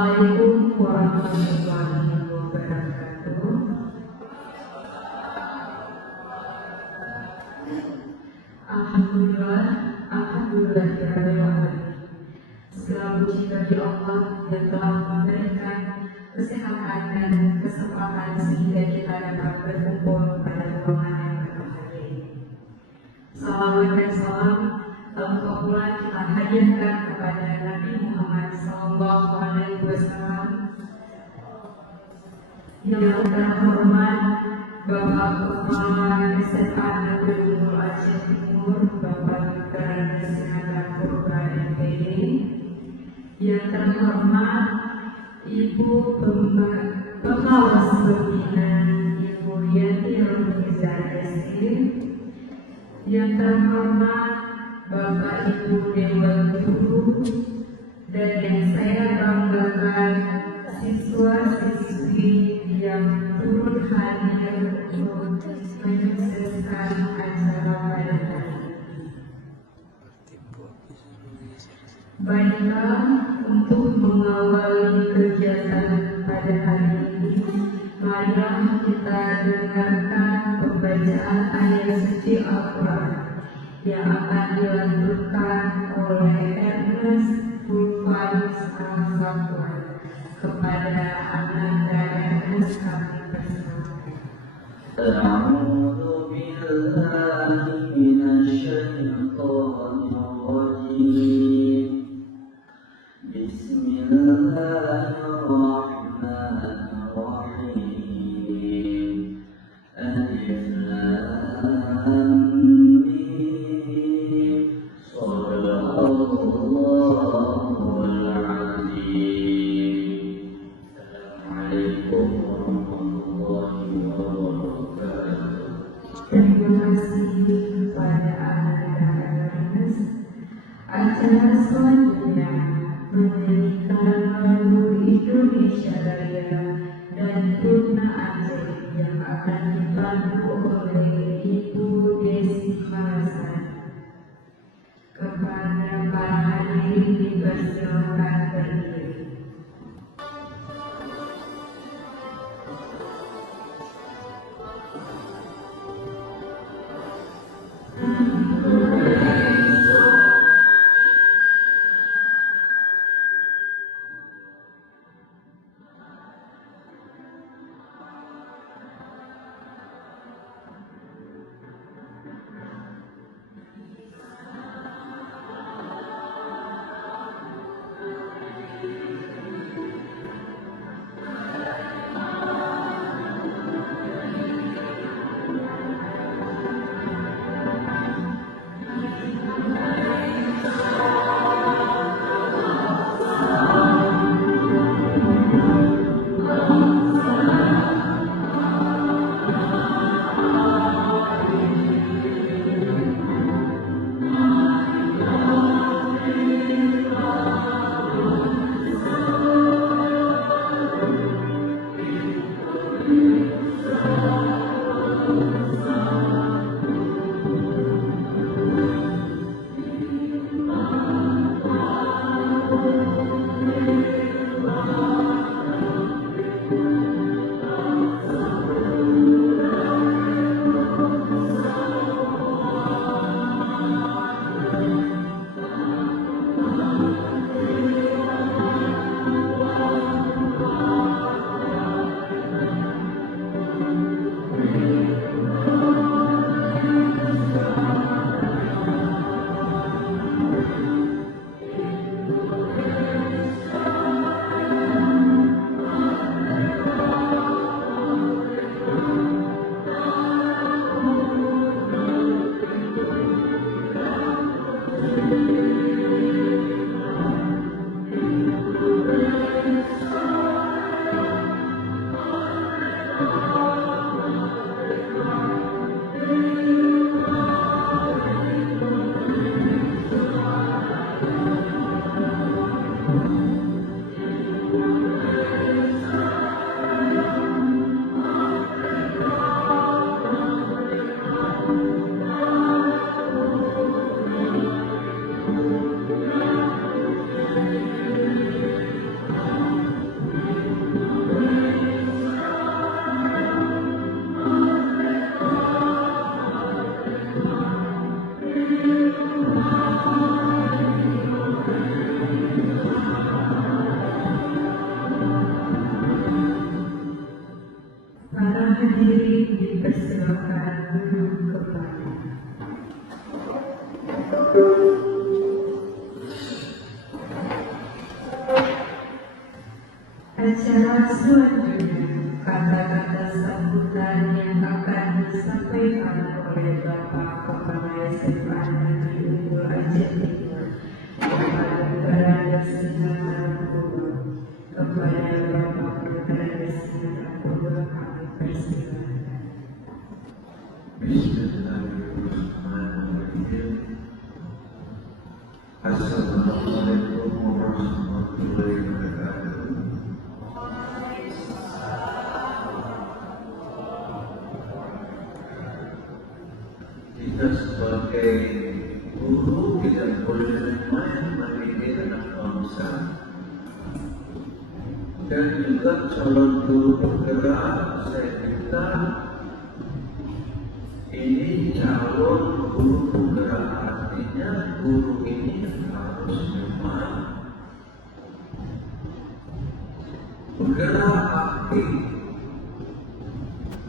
Assalamualaikum warahmatullahi wabarakatuh. Alhamdulillah ya Rabbil. Segala puji bagi Allah yang telah memberikan kesehatan dan kesempatan sehingga kita dapat berkumpul pada ruangan yang berbahagia ini. Salawat dan salam telah pula kita hadiahkan kepada Nabi Muhammad SAW yang terhormat Bapak Kepala SMA Negeri Nurul Aceh Timur, Bapak Kepala Kesehatan Purba NPD, yang terhormat Ibu Pengawas Pembina Ibu Yati Romiza SC, yang terhormat Bapak Ibu Dewan Guru, dan yang saya banggakan siswa-siswi yang turut hadir untuk menyukseskan acara pada hari ini. Baiklah, untuk mengawali kegiatan pada hari ini, marilah kita dengarkan pembacaan ayat suci Al-Quran yang akan dilanjutkan oleh Ernest Fulvanus Al-Safwan. Kepada Ananda Ernest kami persilakan. A'udzu billahi minasyaitonir rajim. Bismillahirrahmanirrahim. Alif lam mim. Shadaqallahul azim. Assalamualaikum warahmatullahi wabarakatuh. Terima kasih kepada Ananda Ernest. Acara selanjutnya menyanyikan lagu Indonesia Raya dan Tuna Aceh yang akan dibantu oleh Ibu Desi Malasan. Kepada para hadirin dipersilakan berdiri. Acara selanjutnya, kata-kata sambutan yang akan disampaikan oleh Bapak Kepala SMA Negeri Unggul Aceh Timur kepada Presiden Narkoba, kepada Bapak Presiden Narkoba kami persilakan. Bismillahirrahmanirrahim. Assalamualaikum warahmatullahi wabarakatuh. Kita sebagai guru tidak boleh main mendidik anak bangsa, dan juga calon guru penggerak. Saya minta ini calon guru penggerak, artinya guru ini harus memang bergerak aktif,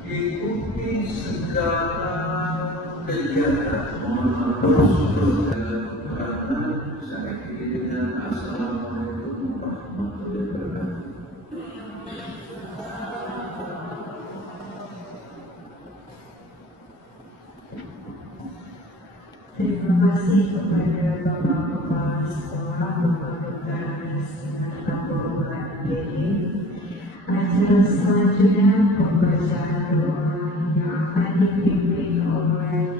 ikuti segala kegiatan prosedur dalam peranan. Saya akhiri dengan Assalamualaikum warahmatullahi wabarakatuh. Terima kasih kepada Bapak Kepala Sekolah, Bapak Dr. Sinar Narkoba MPD. Acara selanjutnya pembacaan doa yang akan dipimpin oleh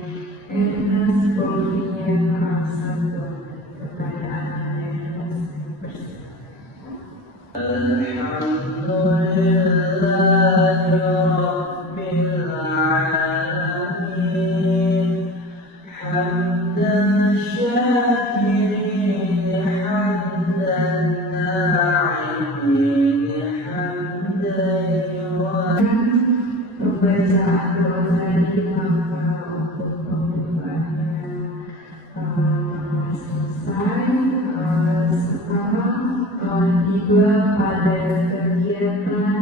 Ernest Paulian Rasanto. Kepada anak Ernest pembacaan doa tadi maka untuk pembukaannya selesai. Sekarang tiba pada kegiatan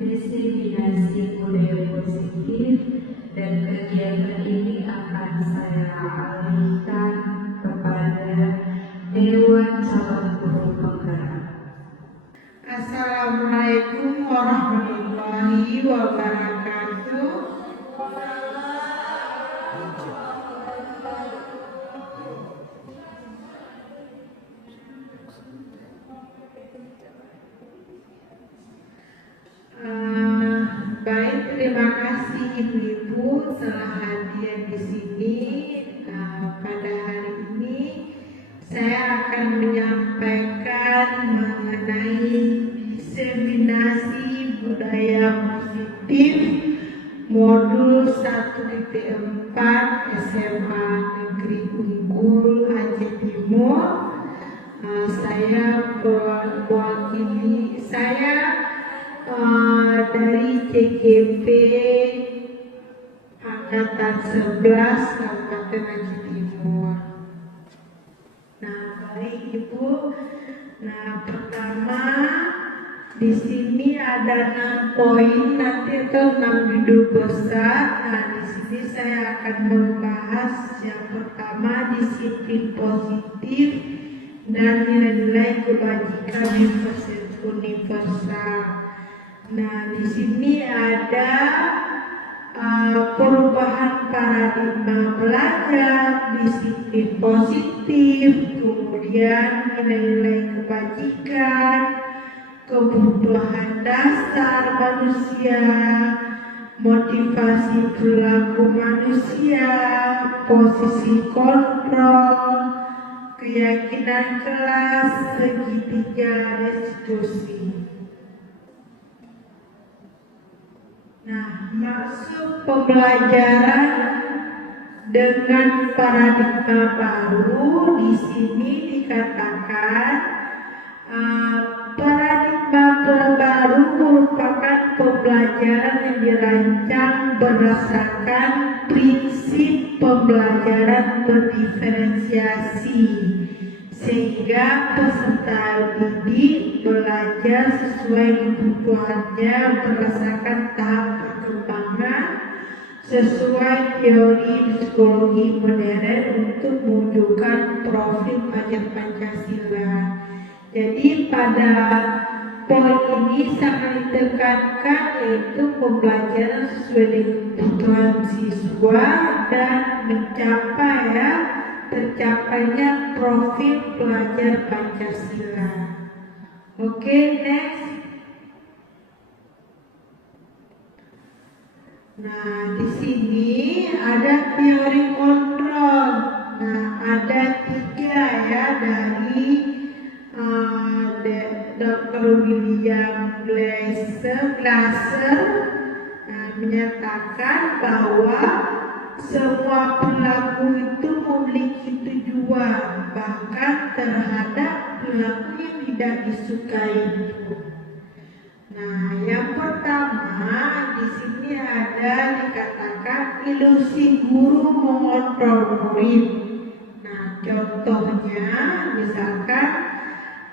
diseminasi budaya positif, dan kegiatan ini akan saya alihkan kepada Dewan Calon Guru Penggerak. Assalamualaikum warahmatullahi wabarakatuh. Baik, terima kasih Ibu-ibu telah hadir di sini. Pada hari ini saya akan menyampaikan mengenai diseminasi budaya positif modul 1.4 SMA Negeri Unggul Aceh Timur. Saya mewakili dari CGP Angkatan 11 Kabupaten Aceh Timur. Nah, baik Ibu. Nah, pertama di sini ada 6 poin nanti atau 6 judul besar. Nah, di sini saya akan membahas yang pertama disiplin positif dan nilai-nilai kebajikan universal. Nah, di sini ada perubahan paradigma belajar, disiplin positif, kemudian nilai-nilai kebajikan, kebutuhan dasar manusia, motivasi perilaku manusia, posisi kontrol, keyakinan kelas, segitiga restitusi. Nah, maksud pembelajaran dengan paradigma baru di sini dikatakan paradigma baru merupakan pembelajaran yang dirancang berdasarkan prinsip pembelajaran berdiferensiasi, sehingga peserta didik belajar sesuai kebutuhannya berdasarkan tahap perkembangan sesuai teori psikologi modern untuk mewujudkan profil pelajar Pancasila. Jadi pada poin ini sangat ditekankan, yaitu pembelajaran sesuai dengan kebutuhan siswa dan tercapainya profil pelajar Pancasila. Oke, next. Nah, di sini ada teori kontrol. Nah, ada 3 ya dari Dr. William Glasser menyatakan bahwa semua perilaku itu memiliki tujuan, bahkan terhadap perilaku yang tidak disukai itu. Nah, yang pertama di sini ada dikatakan ilusi guru mengontrol murid. Nah, contohnya misalkan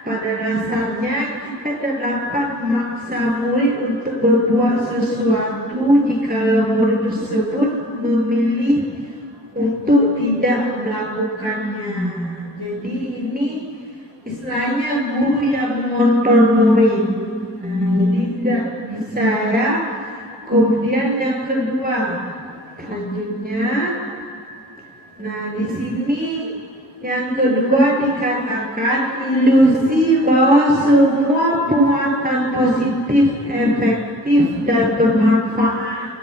pada dasarnya kita dapat memaksa murid untuk berbuat sesuatu jika murid tersebut memilih untuk tidak melakukannya. Jadi ini istilahnya guru yang mengontrol murid. Jadi tidak bisa ya. Kemudian yang kedua, selanjutnya, nah di sini yang kedua dikatakan ilusi bahwa semua penguatan positif efektif dan bermanfaat.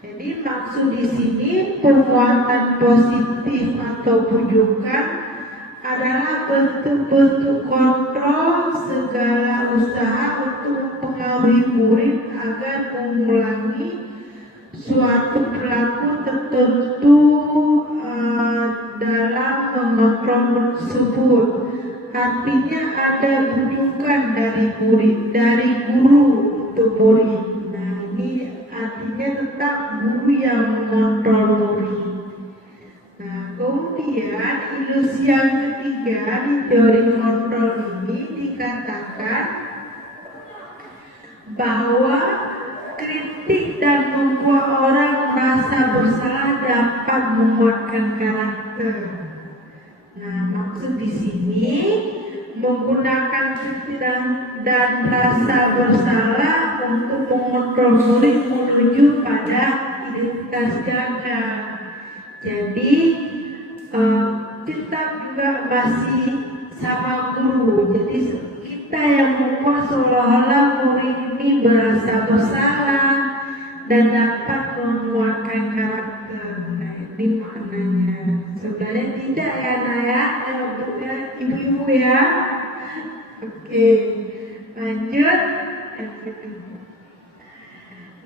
Jadi maksud di sini penguatan positif atau pujukan adalah bentuk-bentuk kontrol segala usaha untuk mempengaruhi murid agar mengulangi suatu perilaku tertentu dalam mengontrol tersebut. Artinya ada bujukan dari guru untuk murid. Nah, ini artinya tetap guru yang mengontrol murid. Kemudian ilusi yang ketiga di teori kontrol ini dikatakan bahwa kritik dan membuat orang merasa bersalah dapat menguatkan karakter. Nah, maksud di sini menggunakan kritik dan rasa bersalah untuk mengontrol murid menuju pada identitas gagal. Jadi kita juga masih sama guru. Jadi kita yang membuat seolah-olah murid ini merasa bersalah dan dapat menguatkan karakter. Nah, ini maknanya. Sebenarnya tidak ya Naya, bentuknya ibu-ibu ya. Oke, lanjut.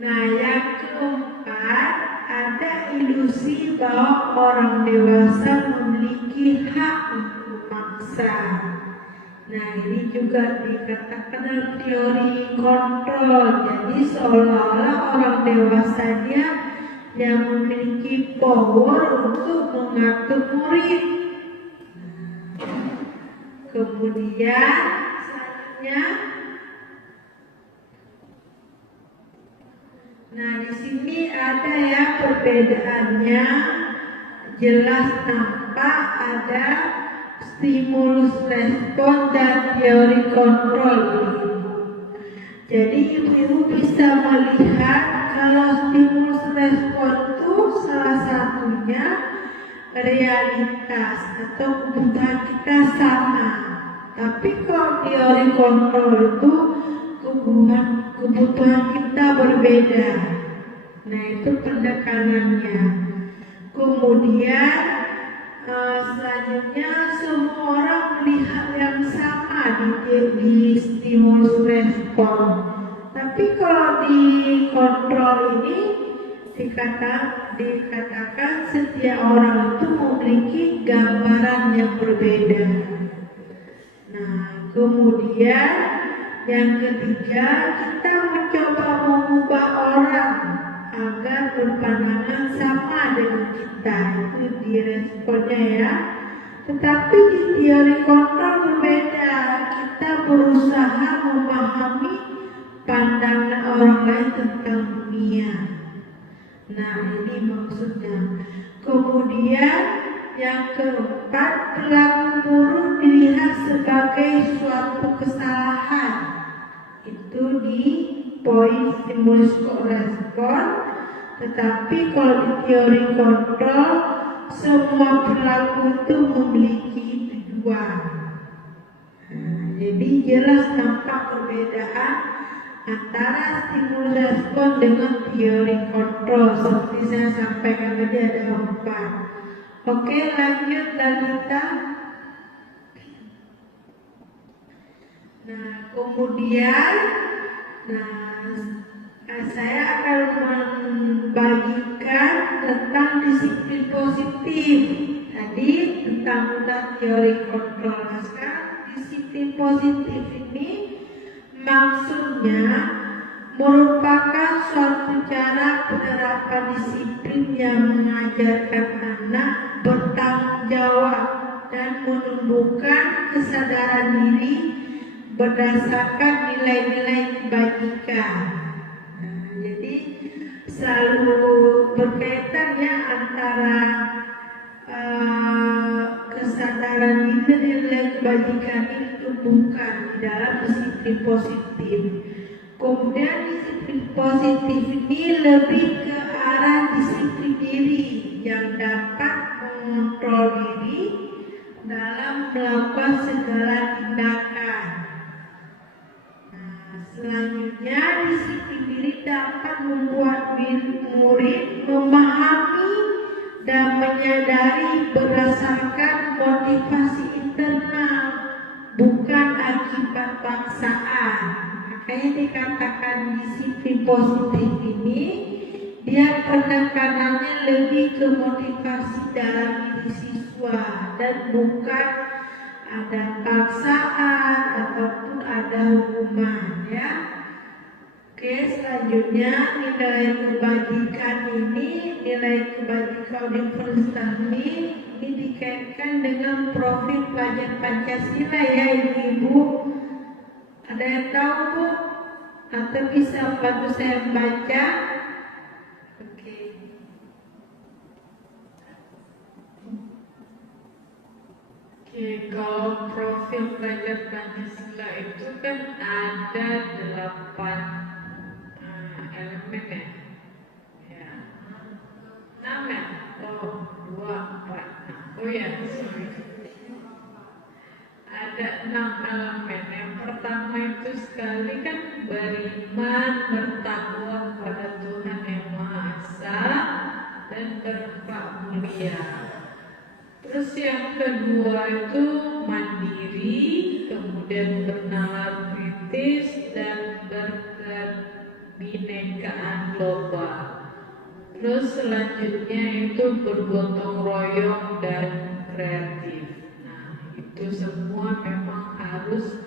Nah, yang keempat, ada ilusi bahwa orang dewasa memiliki hak untuk memaksa. Nah, ini juga dikatakan dalam teori kontrol. Jadi seolah-olah orang dewasanya yang memiliki power untuk mengatur murid. Kemudian selanjutnya, nah di sini ada ya perbedaannya, jelas nampak ada stimulus respon dan teori kontrol. Jadi ibu-ibu bisa melihat kalau stimulus respon itu salah satunya realitas atau kebutuhan kita sama. Tapi kalau teori kontrol itu kebutuhan kita berbeda. Nah, itu pendekanannya. Kemudian selanjutnya semua orang melihat yang sama di stimulus respon. Tapi kalau di kontrol ini dikatakan setiap orang itu memiliki gambaran yang berbeda. Nah, kemudian yang ketiga, kita mencoba mengubah orang agar berpandangan sama dengan kita. Itu di responnya ya. Tetapi di teori kontrol berbeda. Kita berusaha memahami pandangan orang lain tentang dunia. Nah, ini maksudnya. Kemudian yang keempat, perilaku buruk dilihat sebagai suatu kesalahan. itu di poin stimulus respon. Tetapi kalau di teori kontrol, semua perilaku itu memiliki tujuan. Jadi jelas nampak perbedaan antara stimulus respon dengan teori kontrol. Seperti saya sampaikan tadi ada 4. Oke, lanjut Lalita. Nah, kemudian saya akan membagikan tentang disiplin positif. Tadi tentang teori kontrol. Nah, sekarang disiplin positif ini maksudnya merupakan suatu cara penerapan disiplin yang mengajarkan anak bertanggung jawab dan menumbuhkan kesadaran diri berdasarkan nilai-nilai kebajikan. Jadi selalu berkaitan ya antara kesadaran diri dan nilai kebajikan ini ditumbuhkan di dalam disiplin positif. Kemudian disiplin positif ini lebih ke arah disiplin diri yang dapat mengontrol diri dalam melakukan segala tindakan. Selanjutnya, disiplin diri dapat membuat murid memahami dan menyadari berdasarkan motivasi internal, bukan akibat paksaan. Makanya dikatakan disiplin positif ini, dia penekanannya lebih ke motivasi dalam diri siswa dan bukan ada paksaan ataupun ada hukuman ya. Oke, selanjutnya nilai kebajikan ini, nilai kebajikan universal ini dikaitkan dengan profil pelajar Pancasila ya ibu-ibu. Ada yang tahu Bu? Atau bisa bantu saya baca? Oke, kalau profil pelajar Pancasila itu kan ada 8 elemen ya? Ya, 6 ya? Oh, 2, 4. Oh ya, sorry. Ada 6 elemen. Yang pertama itu sekali kan beriman, bertakwa kepada Tuhan Yang Maha Esa dan bertakwa mulia. Terus yang kedua itu mandiri, kemudian bernalar kritis dan berkebinekaan global. Terus selanjutnya itu bergotong royong dan kreatif. Nah, itu semua memang harus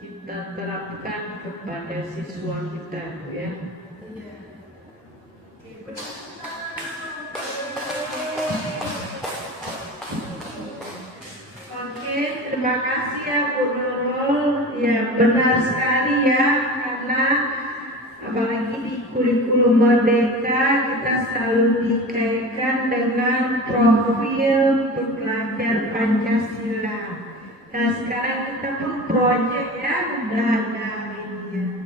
kita terapkan kepada siswa kita ya. Terima kasih ya Bu Nurul. Ya benar sekali ya, karena apalagi di kurikulum Merdeka kita selalu dikaitkan dengan profil pelajar Pancasila. Nah sekarang kita pun proyek ya, udah ada ini.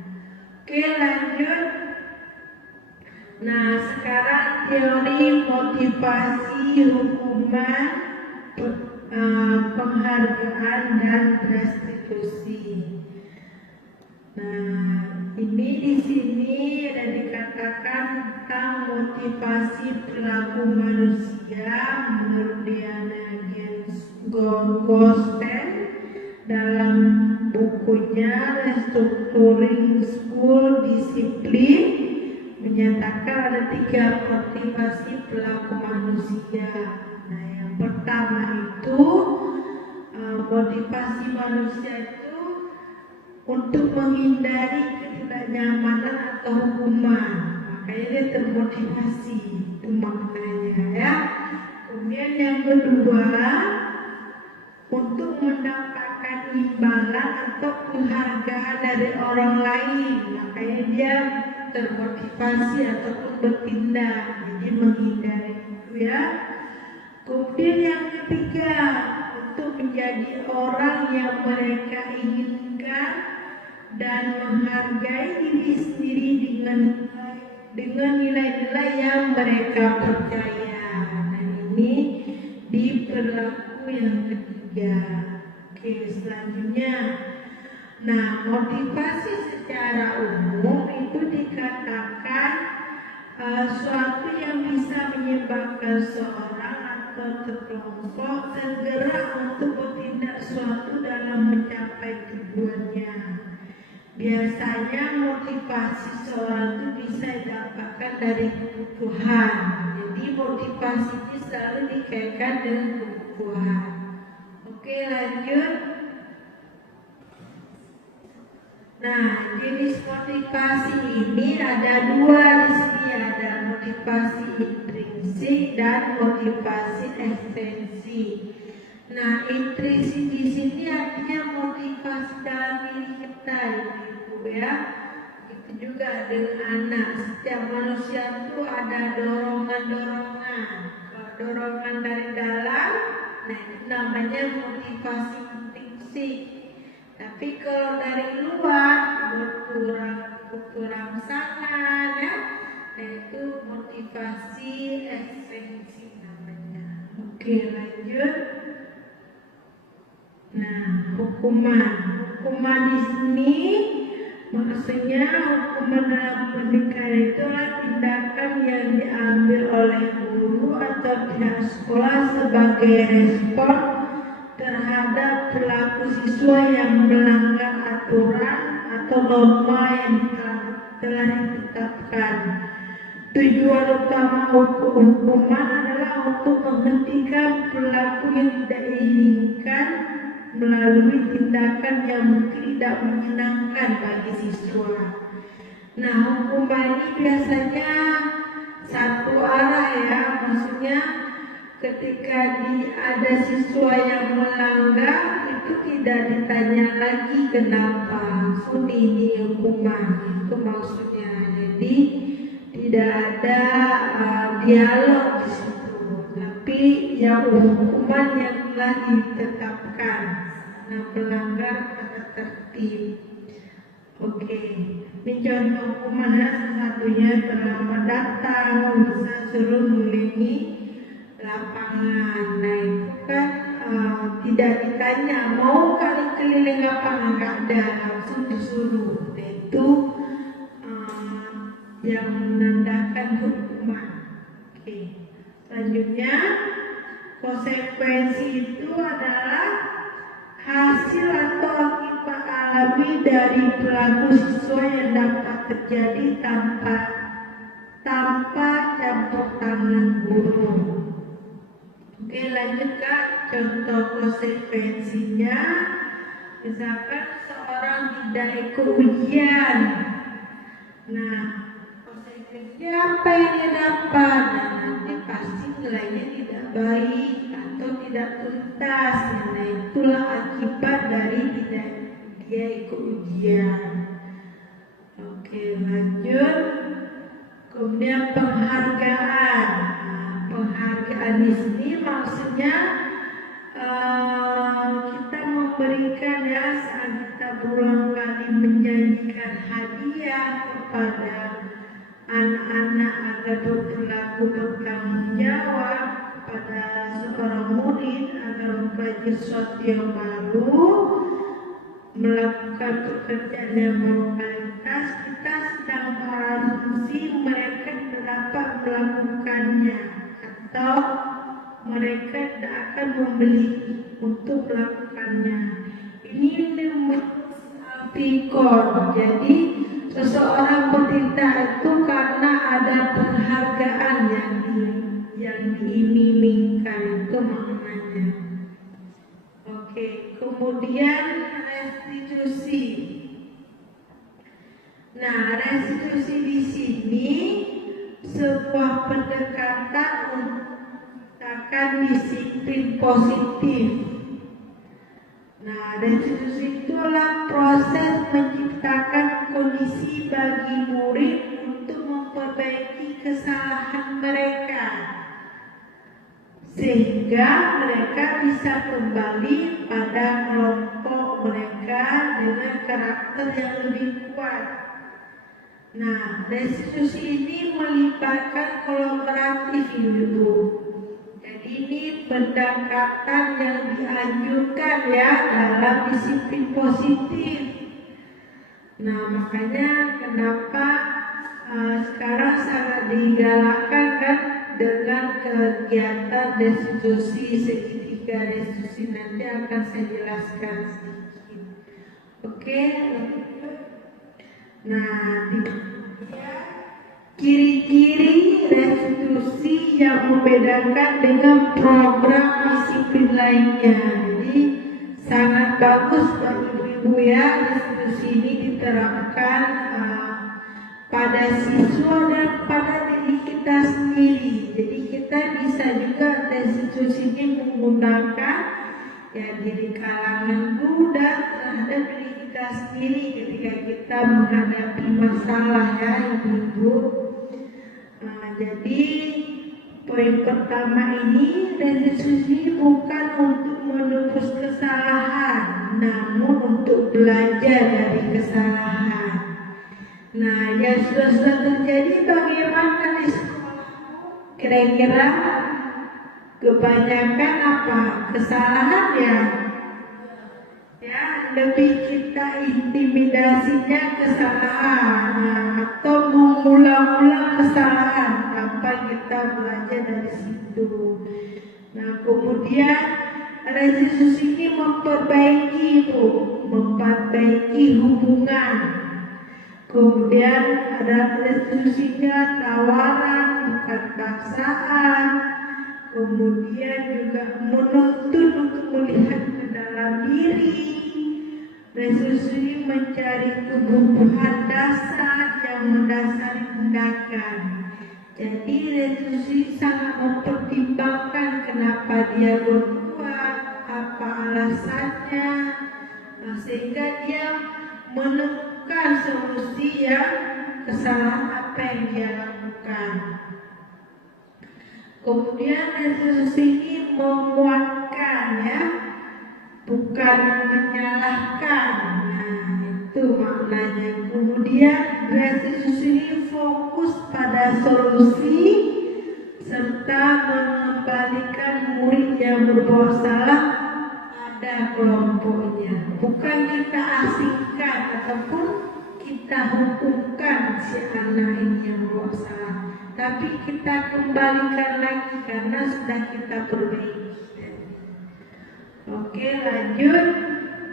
Oke lanjut. Nah sekarang teori motivasi hukuman penghargaan dan restitusi. Nah, ini di sini ada dikatakan tentang motivasi perilaku manusia menurut Diana Goldstein dalam bukunya Restructuring School Discipline menyatakan ada 3 motivasi perilaku manusia. Nah, yang pertama itu motivasi manusia itu untuk menghindari ketidaknyamanan atau hukuman. Makanya dia termotivasi, itu maknanya ya. Kemudian yang kedua untuk mendapatkan imbalan atau penghargaan dari orang lain. Makanya dia termotivasi ataupun bertindak, jadi menghindari itu ya. Kemudian yang ketiga untuk menjadi orang yang mereka inginkan dan menghargai diri sendiri dengan nilai-nilai yang mereka percaya. Nah, ini di perilaku yang ketiga. Oke, selanjutnya. Nah, motivasi secara umum itu dikatakan suatu yang bisa menyebabkan seorang atau sekelompok tergerak untuk bertindak suatu dalam mencapai tujuannya. Biasanya motivasi seorang itu bisa didapatkan dari kebutuhan. Jadi motivasi ini selalu dikaitkan dengan kebutuhan. Oke, lanjut. Nah, jenis motivasi ini ada dua di sini, ada motivasi intrinsik dan motivasi ekstensi. Nah, intrinsik di sini artinya motivasi dalam diri kita, Ibu ya. Itu juga dengan anak. Setiap manusia itu ada dorongan-dorongan. Kalau dorongan dari dalam, nah itu namanya motivasi intrinsik. Tapi kalau dari luar berkurang sangat ya, itu motivasi ekstensi namanya. Oke, lanjut. Nah, hukuman di sini maksudnya hukuman dalam pendidikan itu adalah tindakan yang diambil oleh guru atau pihak sekolah sebagai respon terhadap perilaku siswa yang melanggar aturan atau norma yang telah ditetapkan. Tujuan utama hukuman adalah untuk menghentikan perilaku yang tidak diinginkan melalui tindakan yang mungkin tidak menyenangkan bagi siswa. Nah, hukuman ini biasanya satu arah ya, maksudnya ketika ada siswa yang melanggar itu tidak ditanya lagi kenapa, langsung ini hukuman, itu maksudnya. Jadi tidak ada dialog di situ, tapi yang hukuman yang telah ditetapkan. Nah, melanggar tata tertib. Oke, ini contoh hukuman satunya terlambat datang, bisa suruh mengelilingi lapangan. Nah, itu kan tidak ditanya mau kali keliling lapangan, nggak ada, langsung disuruh. Itu yang menandakan hukuman. Oke, selanjutnya konsekuensi itu adalah hasil atau akibat alami dari perilaku siswa yang dapat terjadi tanpa campur tangan guru. Oke, lanjutkan contoh konsekuensinya. Misalkan seorang tidak ikut ujian. Nah, konsekuensinya apa yang dia dapat? Nah, nanti pasti nilainya tidak baik atau tidak tuntas. Nah, itulah akibat dari tidak dia ikut ujian. Oke, lanjut. Kemudian penghargaan. Penghargaan di sini maksudnya kita memberikan ya, saat kita berulang kali menjanjikan hadiah kepada anak-anak agar berperilaku bertanggung jawab, kepada seorang murid agar mempelajari sesuatu yang baru, melakukan pekerjaan yang berkualitas, kita sedang berasumsi mereka dapat melakukannya atau mereka tidak akan membeli untuk melakukannya. Ini fikor. Jadi seseorang bertindak itu karena ada penghargaan yang diiming-imingkan, itu maknanya. Oke, kemudian restitusi. Nah, restitusi di sini sebuah pendekatan untuk menciptakan disiplin positif. Nah, restitusi itulah proses menciptakan kondisi bagi murid untuk memperbaiki kesalahan mereka, sehingga mereka bisa kembali pada kelompok mereka dengan karakter yang lebih kuat. Nah, restitusi ini melibatkan kolaboratif Ibu. Jadi ini pendekatan yang dianjurkan ya dalam disiplin positif. Nah, makanya kenapa sekarang sangat digalakkan kan dengan kegiatan restitusi segitiga restitusi, nanti akan saya jelaskan sedikit. Oke. Nah, ciri-ciri restitusi yang membedakan dengan program disiplin lainnya. Jadi sangat bagus bagi ibu-ibu ya, restitusi ini diterapkan pada siswa dan pada diri kita sendiri. Jadi kita bisa juga restitusi ini menggunakan ya diri kalangan guru dan terhadap diri kita sendiri ketika kita menghadapi masalah ya ibu-ibu. Jadi poin pertama ini, restitusi bukan untuk menebus kesalahan, namun untuk belajar dari kesalahan. Nah, yang sudah terjadi bagaimana di sekolah? Kira-kira kebanyakan apa? Kesalahan ya? Ya, lebih kita intimidasinya kesalahan atau mengulang-ulang kesalahan tanpa kita belajar dari situ. Nah, kemudian restitusi ini memperbaiki hubungan. Kemudian ada restitusinya tawaran bukan paksaan. Kemudian juga menuntut untuk melihat ke dalam diri. Restitusi mencari kebutuhan dasar yang mendasari tindakan. Jadi restitusi sangat mempertimbangkan kenapa dia berbuat, apa alasannya, sehingga dia menemukan solusi yang kesalahan apa yang dia lakukan. Kemudian restitusi ini menguatkan ya, bukan menyalahkan. Nah, itu maknanya. Kemudian restitusi ini fokus pada solusi serta mengembalikan murid yang berbuat salah pada kelompoknya. Bukan kita asingkan ataupun kita hukumkan si anak ini yang berbuat salah, tapi kita kembalikan lagi karena sudah kita perbaiki. Oke, lanjut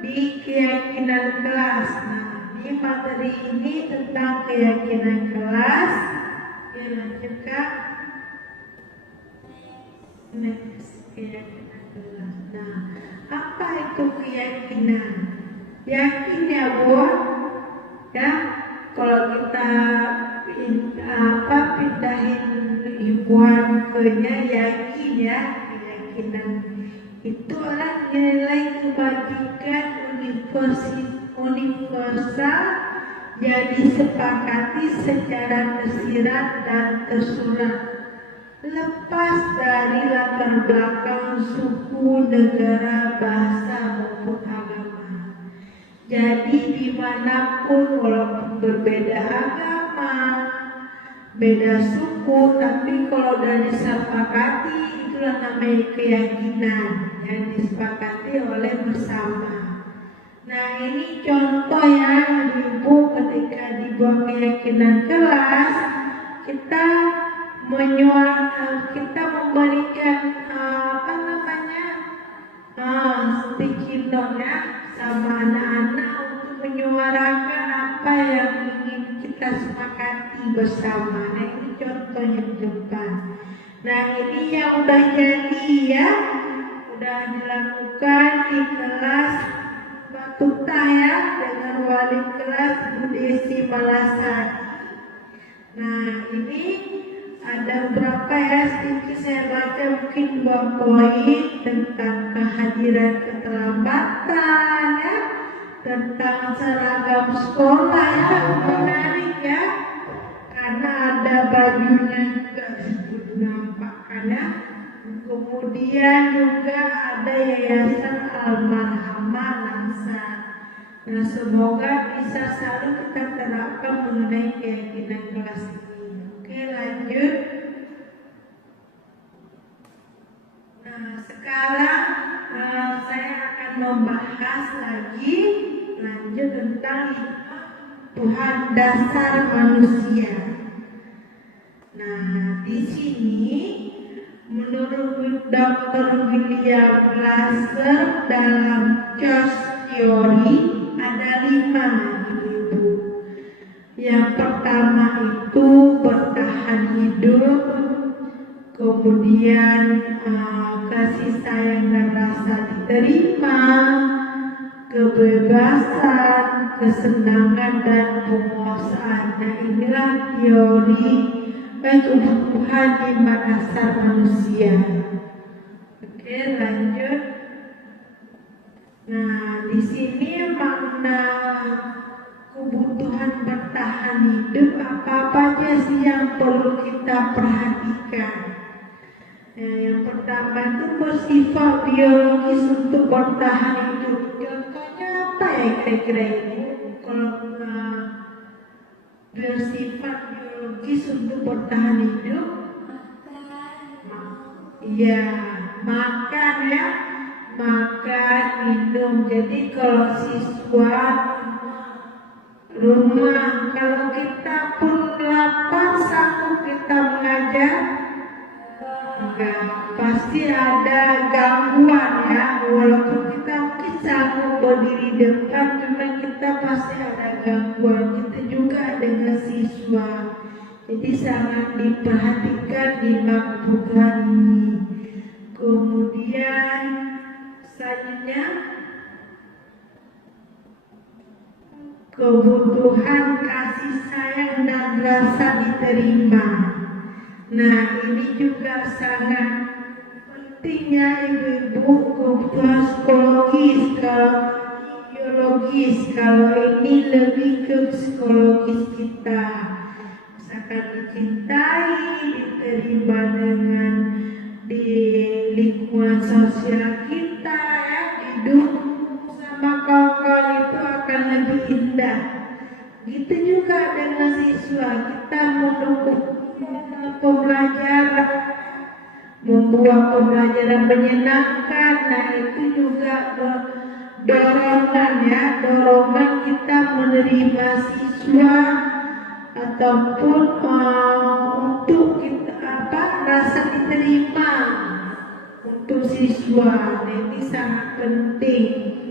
di keyakinan kelas. Nah, di materi ini tentang keyakinan kelas. Oke, lanjut Kak. Next, keyakinan kelas. Nah, apa itu keyakinan? Yakin ya Bu? Ya, kalau kita pindahin ibuan ke-nya yakin ya, keyakinan itu adalah nilai kebajikan universal yang disepakati secara tersirat dan tersurat, lepas dari latar belakang suku, negara, bahasa maupun agama. Jadi dimanapun walaupun berbeda agama, beda suku, tapi kalau sudah disepakati itulah namanya keyakinan yang disepakati oleh bersama. Nah, ini contoh ya Ibu, ketika dibuat keyakinan kelas, kita memberikan sticky note ya sama anak-anak untuk menyuarakan apa yang ingin kita sepakati bersama. Nah, ini contohnya di depan. Nah, ini yang udah jadi ya, udah dilakukan di kelas Batuta ya, dengan wali kelas Bu Desi Malasari. Nah, ini ada berapa ya, sedikit saya baca mungkin 2 poin tentang kehadiran keterlambatan ya, tentang seragam sekolah ya, menarik ya, karena ada bajunya juga nampakkan ya. Kemudian juga ada Yayasan Almarhamah Langsa Nah, semoga bisa selalu kita terapkan mengenai keyakinan kelas ini. Oke, lanjut. Nah, sekarang saya akan membahas lagi lanjut tentang Tuhan dasar manusia. Nah, di sini menurut Dr. William Glasser dalam Choice Theory ada 5 ibu. Yang pertama itu bertahan hidup, kemudian kasih sayang dan rasa diterima, kebebasan, kesenangan dan penguasaan. Nah, inilah teori kebutuhan 5 dasar manusia. Oke, lanjut. Nah, di sini makna kebutuhan bertahan hidup apa aja sih yang perlu kita perhatikan. Nah, yang pertama itu bersifat biologis untuk bertahan hidup. Contohnya apa ya kira-kira ini? Kalau bersifat biologis untuk bertahan hidup, iya, makan ya, makan, minum. Jadi kalau siswa rumah, kalau kita pun lapar sanggup kita mengajar? Enggak, pasti ada gangguan ya. Walaupun kita mungkin sanggup berdiri depan, cuma kita pasti ada gangguan. Kita juga dengan siswa. Jadi sangat diperhatikan di kebutuhan ini. Kemudian selanjutnya kebutuhan kasih sayang dan rasa diterima. Nah, ini juga sangat pentingnya ibu-ibu, kebutuhan psikologis, biologis. Kalau ini lebih ke psikologis kita. Misalkan dicintai, diterima dengan di lingkungan sosial kita ya, didukung sama kawan-kawan itu akan lebih indah. Gitu juga dengan siswa, kita mendukung pembelajaran, membuat pembelajaran menyenangkan. Nah, itu juga dorongan ya, dorongan kita menerima siswa ataupun untuk kita rasa diterima untuk siswa. Nah, ini sangat penting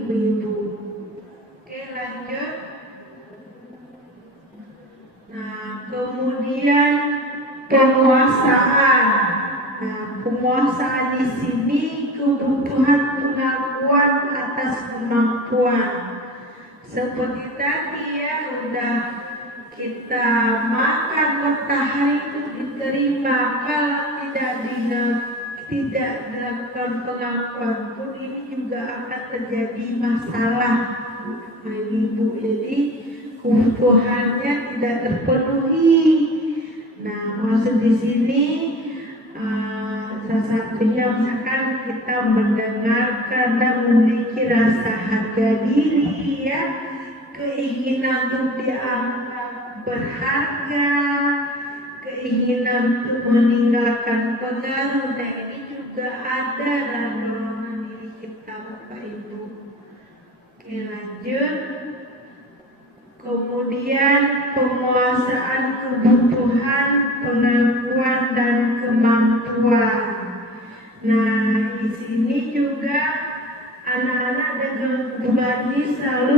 ibu. Oke, lanjut. Nah, kemudian penguasaan. Nah, penguasaan di sini kebutuhan pengakuan atas kemampuan. Seperti tadi ya, udah kita makan bertahan itu diterima. Kalau tidak dilakukan pengakuan pun ini juga akan terjadi masalah ibu. Jadi kebutuhannya tidak terpenuhi. Nah, maksud di sini salah satunya misalkan kita mendengarkan dan memiliki rasa harga diri ya, keinginan untuk dianggap berharga, keinginan untuk meninggalkan pengaruh. Nah, ini juga ada dalam dorongan diri kita Bapak Ibu. Oke, lanjut. Kemudian penguasaan kebutuhan, pengakuan dan kemampuan. Nah, di sini juga anak-anak dengan kebutuhan ini selalu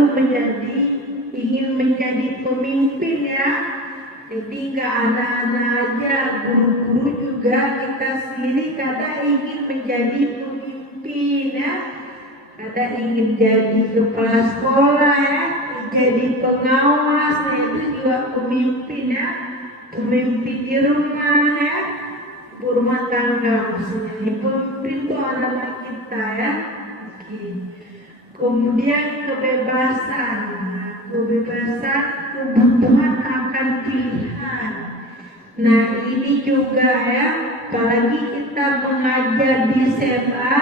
ingin menjadi pemimpin ya. Jadi nggak anak-anak aja, guru-guru juga kita sendiri kadang ingin menjadi pemimpin ya. Kadang ingin jadi kepala sekolah ya, jadi pengawas. Nah, itu juga pemimpin ya. Pemimpin di rumah ya, rumah tangga maksudnya. Pemimpin itu anak-anak kita ya. Oke. Kemudian kebebasan. Kebebasan, kebutuhan akan pilihan. Nah, ini juga ya, apalagi kita mengajar di SMA,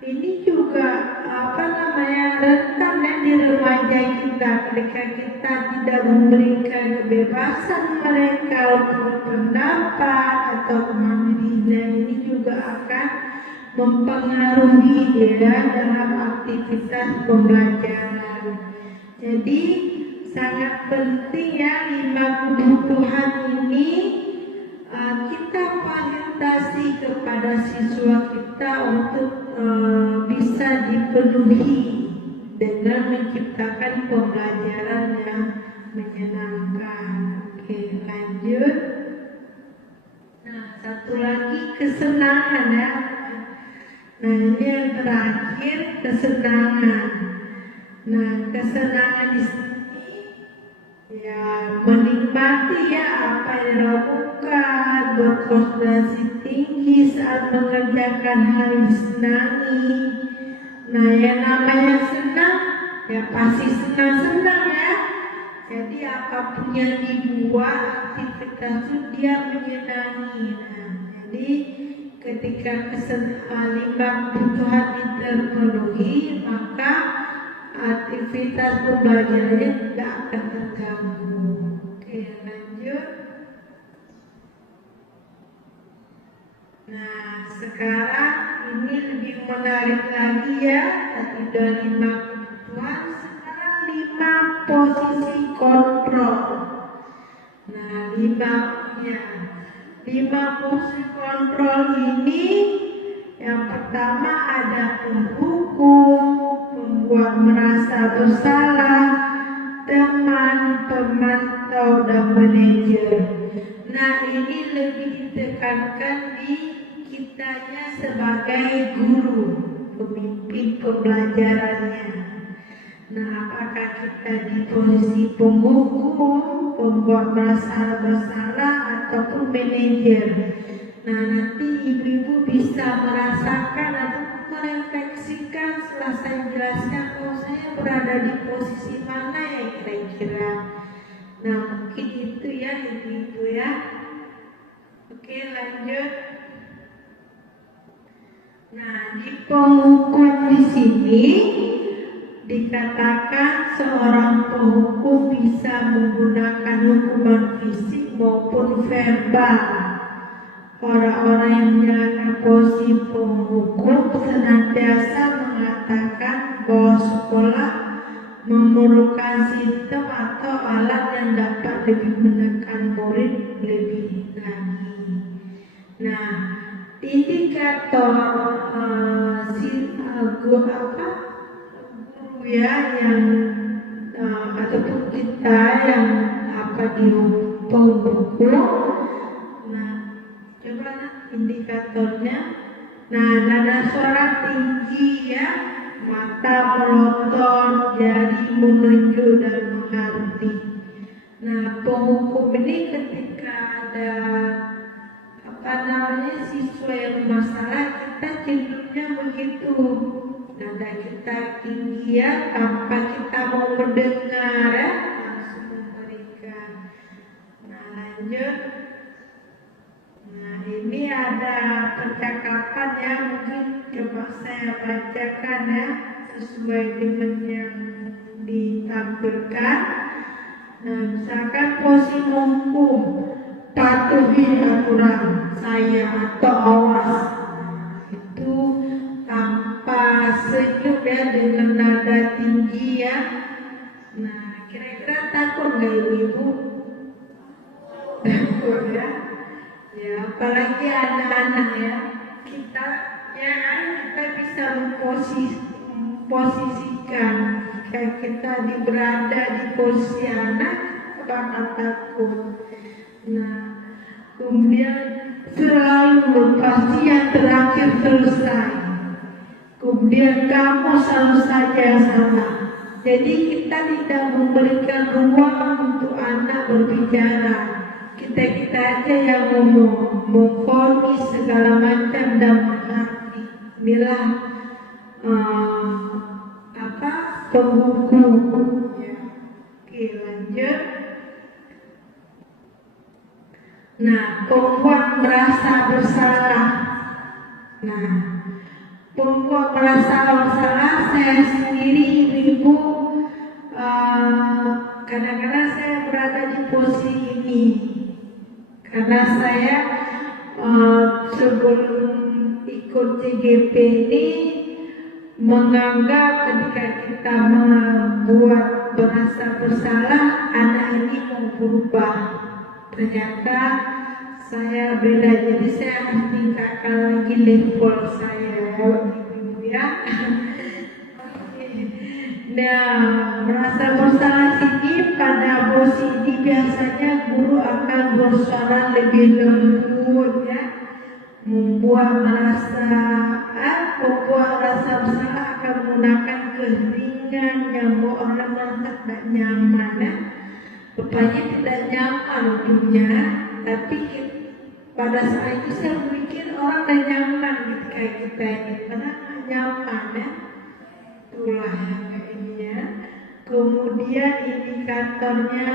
ini juga rentan ya di remaja kita ketika kita tidak memberikan kebebasan mereka untuk berpendapat atau kemandirian, ini juga akan mempengaruhi dia dalam aktivitas pembelajaran. Jadi sangat penting ya 5 kebutuhan ini kita fasilitasi kepada siswa kita untuk bisa dipenuhi dengan menciptakan pembelajaran yang menyenangkan. Oke, lanjut. Nah, satu lagi kesenangan ya. Nah, ini yang terakhir, kesenangan. Nah, kesenangan di sini ya menikmati ya apa yang dilakukan, berkonsentrasi tinggi saat mengerjakan hal yang disenangi. Nah, yang namanya senang ya pasti senang-senang ya. Jadi apapun yang dibuat, aktivitas itu dia menyenangi. Nah, jadi ketika 5 kebutuhan terpenuhi, maka aktivitas pembelajarannya tidak akan terganggu. Oke, lanjut. Nah, sekarang ini lebih menarik lagi ya. Tadi udah 5 kebutuhan, sekarang 5 posisi kontrol. Nah, 5 posisi kontrol ini yang pertama ada penghukum, membuat merasa bersalah, teman, pemantau, dan manajer. Nah, ini lebih ditekankan di kitanya sebagai guru, pemimpin pembelajarannya. Nah, apakah kita di posisi penghukum, pembuat merasa bersalah, ataupun manajer? Nah, nanti ibu-ibu bisa merasakan atau merefleksikan setelah saya jelaskan, oh saya berada di posisi mana ya kira-kira. Nah, mungkin itu ya ibu-ibu ya. Oke, lanjut. Nah, di penghukum di sini dikatakan seorang penghukum bisa menggunakan hukuman fisik maupun verbal. Orang-orang yang menjalankan posisi penghukum senantiasa mengatakan bahwa sekolah memerlukan sistem atau alat yang dapat lebih menekan murid lebih lagi. Nah, indikator guru ya yang ataupun kita yang di penghukum. Nah, coba indikatornya. Nah, nada suara tinggi ya, mata melotot, jari menunjuk dan mengerti. Nah, penghukum ini ketika ada siswa yang bermasalah, kita cenderungnya begitu. Nada kita tinggi ya, tanpa kita mau mendengar ya, langsung memberikan. Nah, lanjut. Nah, ini ada percakapan ya, mungkin coba saya bacakan ya, sesuai dengan yang ditampilkan. Nah, misalkan posisi menghukum, patuhi aturan saya atau awas. Itu tanpa senyum ya, dengan nada tinggi ya. Nah, kira-kira takut nggak ibu-ibu? Takut ya. Ya, apalagi anak-anak ya. Kita bisa memposisikan jika kita berada di posisi anak, bakal takut. Nah, kemudian selalu pasti yang terakhir selesai. Kemudian kamu selalu saja yang salah. Jadi kita tidak memberikan ruang untuk anak berbicara. Kita aja yang ngomong, memfonis segala macam dan mengerti. Inilah penghukum. Ya. Oke, lanjut. Nah, pembuat merasa bersalah. Nah, Punggung merasa bersalah, saya sendiri ibu, kadang-kadang saya berada di posisi ini karena saya sebelum ikut TGP ini menganggap ketika kita membuat merasa bersalah, anak ini mau berubah. Ternyata saya beda, jadi saya harus tingkatkan lagi level saya, ibu ya. Nah, merasa bersalah ini pada posisi ini biasanya guru akan bersuara lebih lembut ya, membuat rasa bersalah akan menggunakan keringan yang membuat orang merasa tidak nyaman ya. Rupanya tidak nyaman ujungnya, tapi pada saat itu saya berpikir orang tidak nyaman ketika kita ini, karena tidak nyaman ya. Itulah yang kayak ini ya. Kemudian indikatornya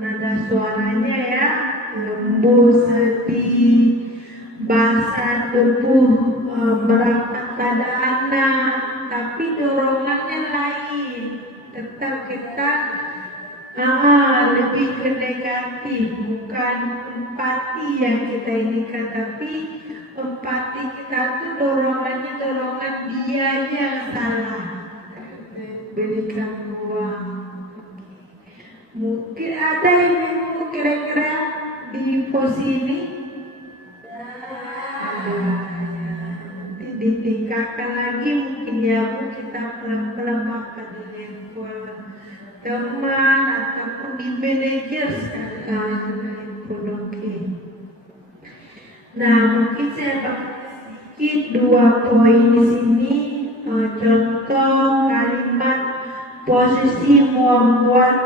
nada suaranya ya, lembut, sedih, bahasa tubuh merapat pada anak, tapi dorongannya lain. Tetap kita lebih ke negatif, bukan empati yang kita inginkan, tapi empati kita tuh dorongannya dorongan dianya yang salah. Berikan ruang. Mungkin ada yang kira-kira di posisi ini. Ditingkatkan lagi mungkin ya Bu, kita pelan-pelan makan di level teman ataupun di manajer sekalipun. Oke. Nah, mungkin saya pakai dua poin di sini, contoh kalimat posisi membuat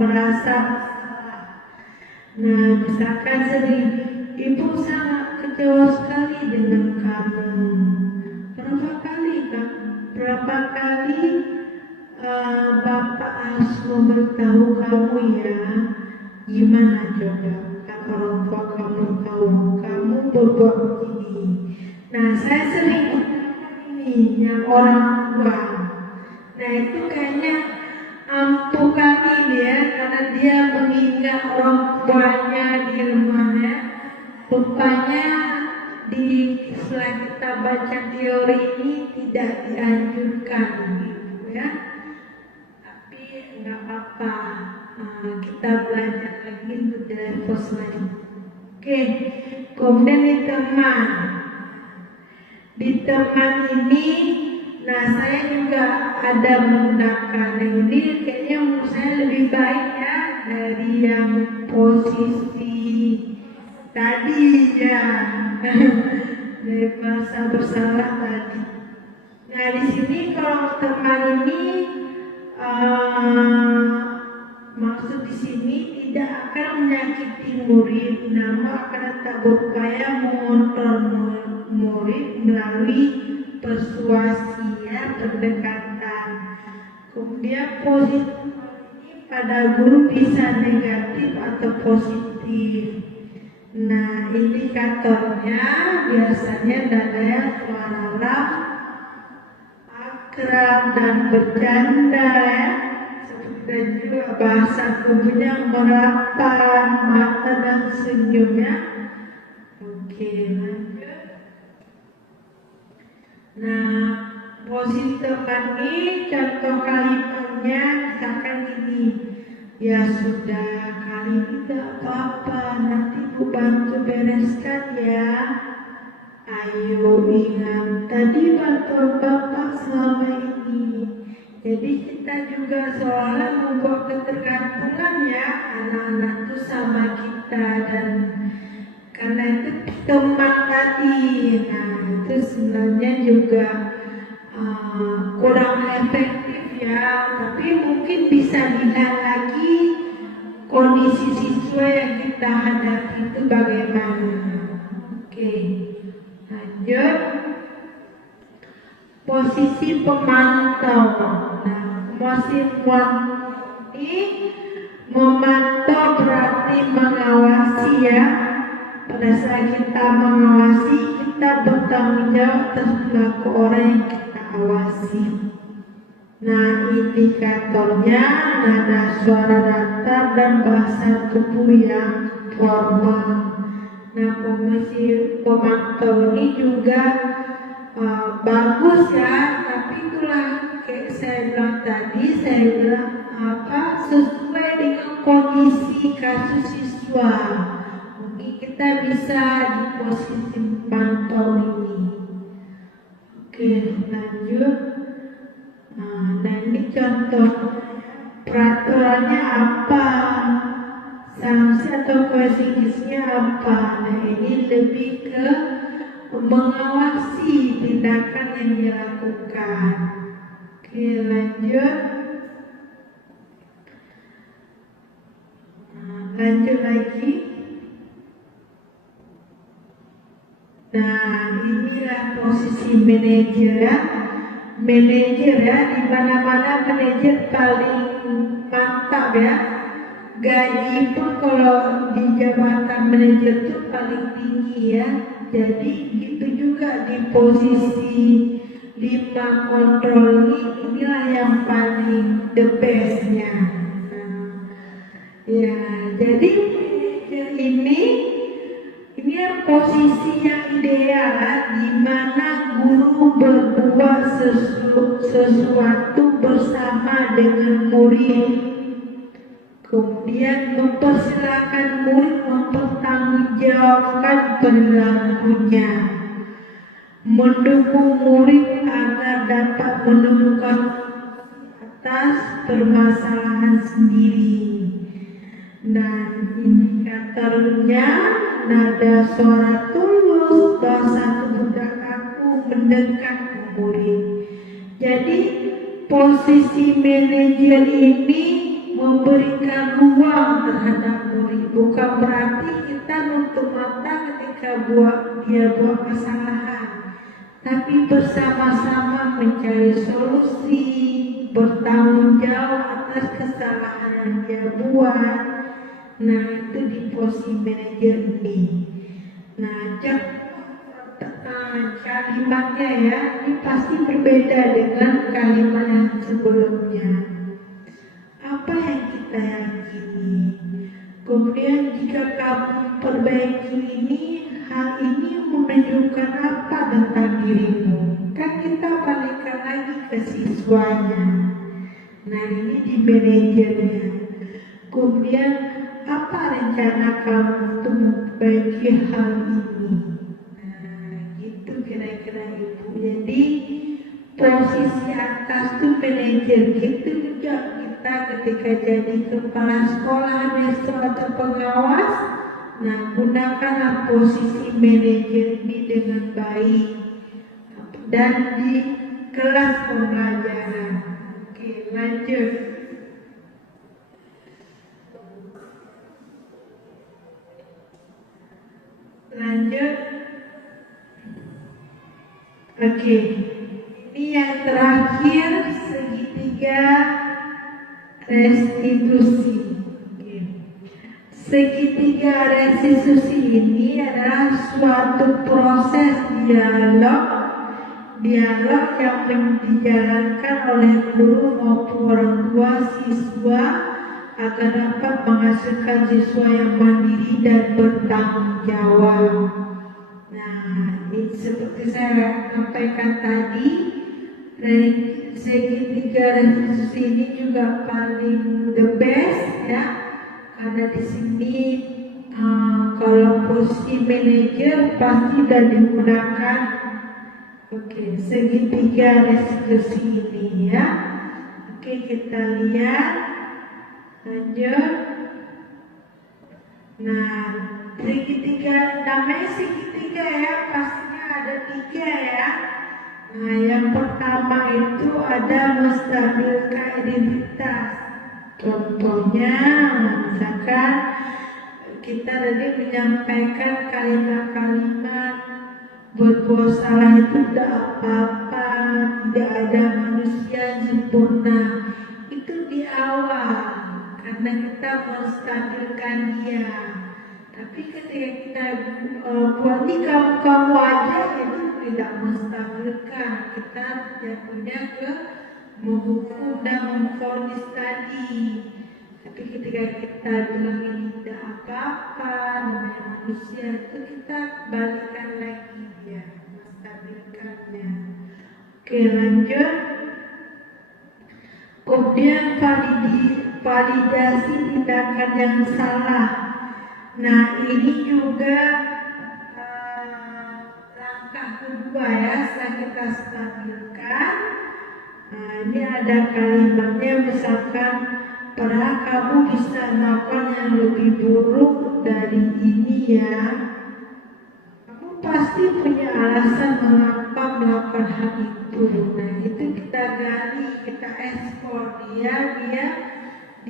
merasa bersalah. Nah, misalkan sering, ibu sangat kecewa sekali dengan kamu. Berapa kali Bapak harus memberitahu kamu ya, gimana coba kalau orang tua kamu tahu kamu berbuat begini. Nah, saya sering ini yang orang tua. Nah, itu kayaknya ampuh kali ya, karena dia mengingat orang tuanya di rumahnya. Rupanya setelah kita baca teori ini tidak dianjurkan gitu ya, tapi nggak apa-apa, kita belajar lagi untuk di level selanjutnya. Oke, kemudian di teman ini, nah saya juga ada menggunakan ini, kayaknya menurut saya lebih baik ya dari yang posisi tadi ya. Dari merasa bersalah tadi. Nah, di sini kalau teman ini maksud di sini tidak akan menyakiti murid, namun akan tetap berupaya mengontrol murid melalui persuasi ya, pendekatan. Kemudian positif pada guru bisa negatif atau positif. Nah, indikatornya biasanya ada suara laf, akrab dan bercanda ya. Dan juga bahasa tubuhnya merapat, mata dan senyumnya. Oke, lanjut. Nah, posisi teman ini contoh kalimatnya misalkan gini, ya sudah kali ini tidak apa-apa, nanti Bu bantu bereskan ya. Ayo ingat tadi bantuan Bapak selama ini. Jadi kita juga seolah membuat ketergantungan ya anak-anak itu sama kita, dan karena itu teman tadi. Nah, itu sebenarnya juga kurang efektif ya, tapi mungkin bisa dilihat lagi kondisi siswa yang kita hadapi itu bagaimana. Oke, lanjut. Posisi pemantau. Nah, posisi ini memantau berarti mengawasi ya. Pada saat kita mengawasi, kita kita bertanggung jawab atas perilaku orang yang kita awasi. Nah, indikatornya nada suara datar dan bahasa tubuh yang formal. Nah, fungsi pemantau ini juga bagus ya, tapi itulah kayak saya bilang tadi, sesuai dengan kondisi kasus siswa. Mungkin kita bisa di posisi pemantau ini. Oke, lanjut. Nah, ini contoh peraturannya apa, sanksi atau konsekuensinya apa. Nah, ini lebih ke mengawasi tindakan yang dilakukan. Oke, lanjut. Lanjut lagi. Nah, inilah posisi manajer ya. Manajer ya, di mana-mana manajer paling mantap ya. Gaji pun kalau di jabatan manajer itu paling tinggi ya. Jadi itu juga di posisi 5 kontrol ini, inilah yang paling the bestnya. Ya, jadi ini posisi yang ideal di mana guru berbuat sesuatu bersama dengan murid, kemudian mempersilahkan murid mempertanggungjawabkan perilakunya, mendukung murid agar dapat menemukan atas permasalahan sendiri. Dan indikatornya nada suara tulus, bahasa tubuh tak kaku, mendekat ke murid. Jadi posisi manajer ini memberikan ruang terhadap murid, bukan berarti kita nutup mata ketika dia buat kesalahan, tapi bersama-sama mencari solusi, bertanggung jawab atas kesalahan yang dia buat. Nah, itu di posisi manajer ini. Nah, kalimatnya ya, ini pasti berbeda dengan kalimat yang sebelumnya. Apa yang kita yakini? Kemudian jika kamu perbaiki ini, hal ini menunjukkan apa tentang dirimu? Kan kita balikkan lagi ke siswanya. Nah, ini di manajernya. Kemudian apa rencana kamu untuk memperbaiki hal ini? Nah, gitu kira-kira Ibu. Jadi posisi atas itu manajer, gitu juga kita ketika jadi kepala sekolah atau pengawas. Nah, gunakanlah posisi manajer ini dengan baik dan di kelas pembelajaran. Oke, lanjut. Oke, ini yang terakhir, segitiga restitusi. Segitiga restitusi ini adalah suatu proses dialog yang dijalankan oleh guru maupun orang tua siswa agar dapat menghasilkan siswa yang mandiri dan bertanggung jawab. Nah, ini seperti saya sampaikan tadi, segitiga restitusi ini juga paling the best ya, karena di sini kalau posisi manajer pasti sudah digunakan. Oke, segitiga restitusi ini ya. Oke, kita lihat. Lanjut. Nah, segitiga, namanya segitiga ya, pastinya ada 3 ya. Nah, yang pertama itu ada menstabilkan identitas. Contohnya, misalkan kita tadi menyampaikan kalimat-kalimat berbuat salah itu tidak apa-apa, tidak ada manusia yang sempurna. Itu di awal, karena kita menstabilkan dia. Tapi ketika kita buat di kamu aja itu tidak menstabilkan, kita jatuhnya ke menghukum dan memvonis tadi. Tapi ketika kita bilang ini tidak apa-apa, namanya manusia, itu kita balikan lagi ya, menstabilkannya. Oke, lanjut. Kemudian validasi tindakan yang salah. Nah, ini juga langkah kedua ya, setelah kita stabilkan. Nah, ini ada kalimatnya, misalkan padahal kamu bisa melakukan yang lebih buruk dari ini ya. Kamu pasti punya alasan mengapa melakukan hal itu. Nah, itu kita gali, kita ekspor dia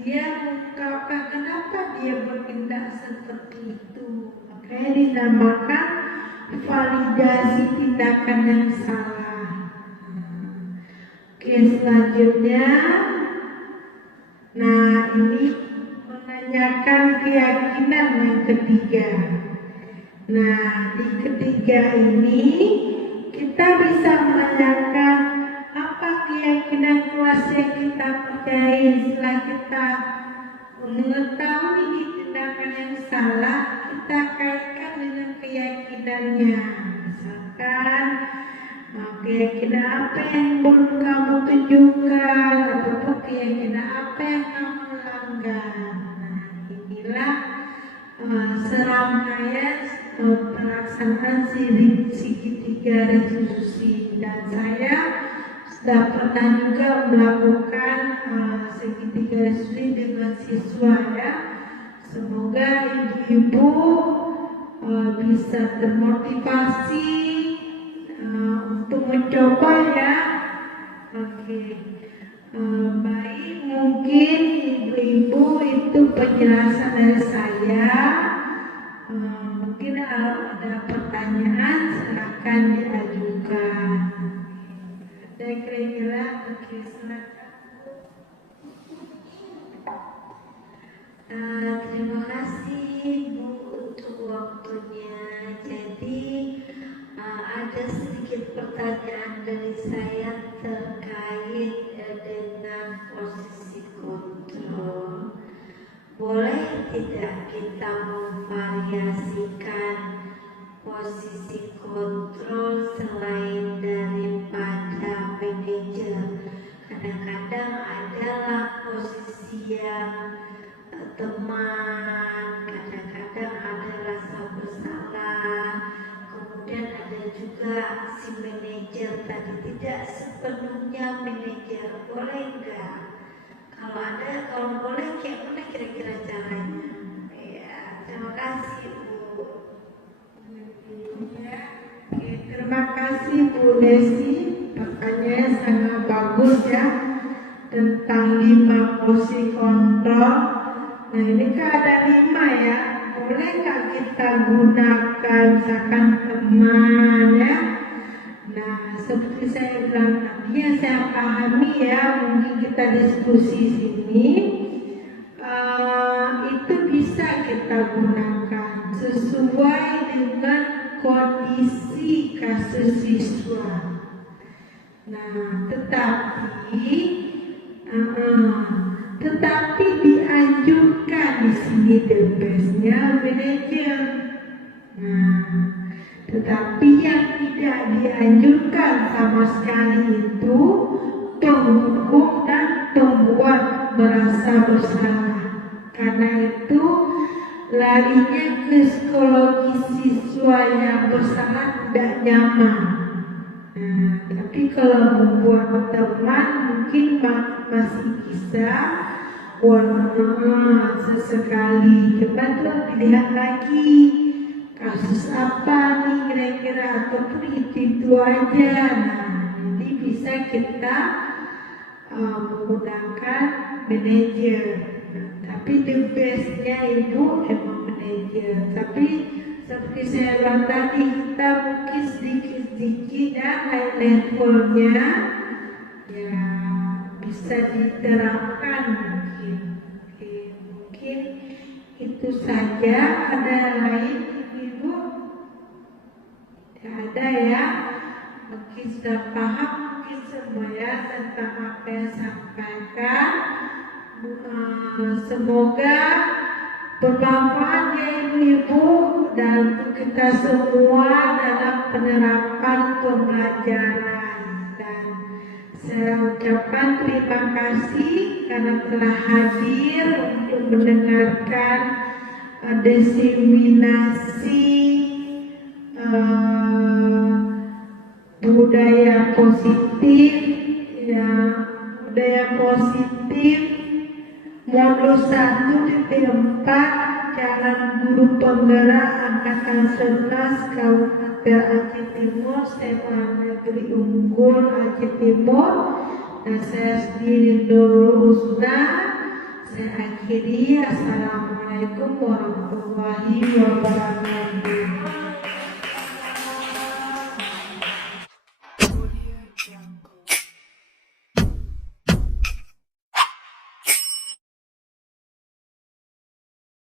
mengungkapkan kenapa dia bertindak seperti itu. Makanya dinamakan validasi tindakan yang salah. Oke, selanjutnya, nah ini menanyakan keyakinan yang ketiga. Nah, di ketiga ini kita bisa menanyakan apa keyakinan kelas yang kita percayai. Setelah kita mengetahui di tindakan yang salah, kita kaitkan dengan keyakinannya. Misalkan keyakinan apa yang belum kamu tunjukkan, ataupun keyakinan apa yang kamu langgar. Nah, inilah serangkaian pelaksanaan segitiga resolusi, dan saya sudah pernah juga melakukan segitiga resolusi dengan siswa ya. Semoga ibu-ibu bisa termotivasi untuk mencoba ya. Oke. Baik, mungkin ibu-ibu itu penjelasan dari saya. Mungkin ada pertanyaan, silakan diajukan. Ada kira-kira, oke, silakan. Terima kasih Bu untuk waktunya. Jadi ada sedikit pertanyaan dari saya terkait dengan posisi kontrol. Boleh tidak kita memvariasikan posisi kontrol selain daripada manajer? Kadang-kadang adalah posisi yang teman, kadang-kadang ada rasa bersalah, kemudian ada juga si manajer tadi tidak sepenuhnya manajer. Boleh enggak? Kalau ada, kalau boleh, kayak mana kira-kira caranya? Ya, terima kasih Bu. Ya, oke, terima kasih Bu Desi, pertanyaannya sangat bagus ya, tentang 5 posisi kontrol. Nah, ini kan ada 5 ya, boleh nggak kita gunakan misalkan teman ya. Nah, seperti saya bilang tadi, yang saya pahami ya, mungkin kita diskusi sini, itu bisa kita gunakan sesuai dengan kondisi kasus siswa. Nah, tetapi dianjurkan di sini the best-nya manajer. Nah, tetapi yang tidak dianjurkan sama sekali itu penghukum dan pembuat merasa bersalah. Karena itu larinya ke psikologi siswa yang bersalah tidak nyaman. Nah, tapi kalau membuat teman mungkin masih bisa sesekali. Coba tuh dilihat lagi kasus apa nih kira-kira, ataupun itu aja. Nah, jadi bisa kita menggunakan manajer. Nah, tapi the best-nya ibu emang manajer. Tapi seperti saya bilang tadi, kita mungkin sedikit-sedikit ya, high levelnya ya bisa diterapkan mungkin. Oke, mungkin itu Itu saja. Ada yang lain, Ibu? Tidak ada ya. Mungkin sudah paham mungkin semua ya tentang apa yang sampaikan. Semoga bermanfaat ya Ibu-Ibu dan untuk kita semua dalam penerapan pembelajaran. Dan saya ucapkan terima kasih karena telah hadir untuk mendengarkan diseminasi budaya positif ya, budaya positif modul 1 DP4 Jalan Guru Penggerak Angkatan 11 Kabupaten Aceh Timur, SMA Negeri Unggul Aceh Timur, dan saya sendiri Nurul Husna. Saya akhiri. Assalamualaikum warahmatullahi wabarakatuh.